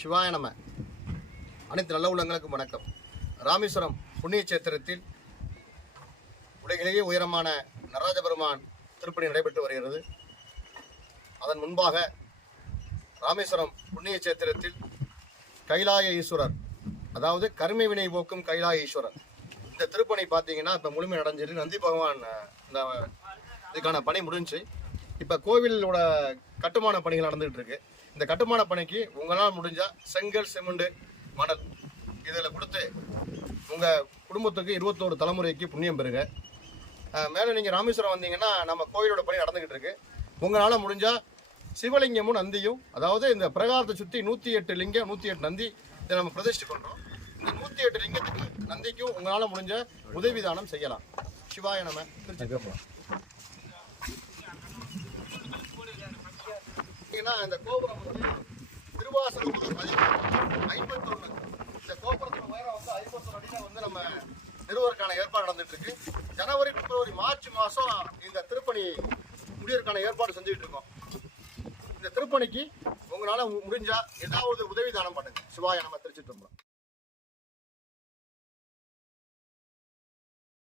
சிவாய நம. அனைத்து நல்ல உள்ளங்களுக்கும் வணக்கம். ராமேஸ்வரம் புண்ணிய சேத்திரத்தில் உலகிலேயே உயரமான நடராஜ பெருமான் திருப்பணி நடைபெற்று வருகிறது. அதன் முன்பாக ராமேஸ்வரம் புண்ணிய சேத்திரத்தில் கைலாய ஈஸ்வரர், அதாவது கருமை வினை போக்கும் கைலாய ஈஸ்வரர், இந்த திருப்பணி பார்த்தீங்கன்னா இப்போ முழுமை அடைஞ்சிட்டு நந்தி பகவான் இந்த இதுக்கான பணி முடிஞ்சு இப்போ கோவிலோட கட்டுமான பணிகள் நடந்துகிட்டு இருக்கு. இந்த கட்டுமான பணிக்கு உங்களால் முடிஞ்சால் செங்கல், சிமெண்ட், மணல் இதில் கொடுத்து உங்கள் குடும்பத்துக்கு 21 தலைமுறைக்கு புண்ணியம் பெறுங்க. மேலே நீங்கள் ராமேஸ்வரம் வந்தீங்கன்னா நம்ம கோவிலோட பணி நடந்துக்கிட்டு இருக்கு. உங்களால் முடிஞ்சால் சிவலிங்கமும் நந்தியும், அதாவது இந்த பிரகாரத்தை சுற்றி 108 லிங்கம், 108 நந்தி இதை நம்ம பிரதிஷ்டை பண்ணுறோம். இந்த 108 லிங்கத்துக்கு நந்திக்கும் உங்களால் முடிஞ்ச உதவி தானம் செய்யலாம். சிவாய நம. இந்த கோபுரம் வந்து திருவாசகம் 51. இந்த கோபுரத்தோட உயரம் வந்து 51 அடியில் வந்து நம்ம நிறுவனருக்கான ஏற்பாடு நடந்துட்டு இருக்கு. ஜனவரி, பிப்ரவரி, மார்ச் மாதம் இந்த திருப்பணி முடியறதுக்கான ஏற்பாடு செஞ்சுட்டு இருக்கோம். இந்த திருப்பணிக்கு உங்களால் முடிஞ்சா ஏதாவது உதவி தானம் பண்ணுங்க. சிவாய நம. திருச்சிற்றம்பலம்.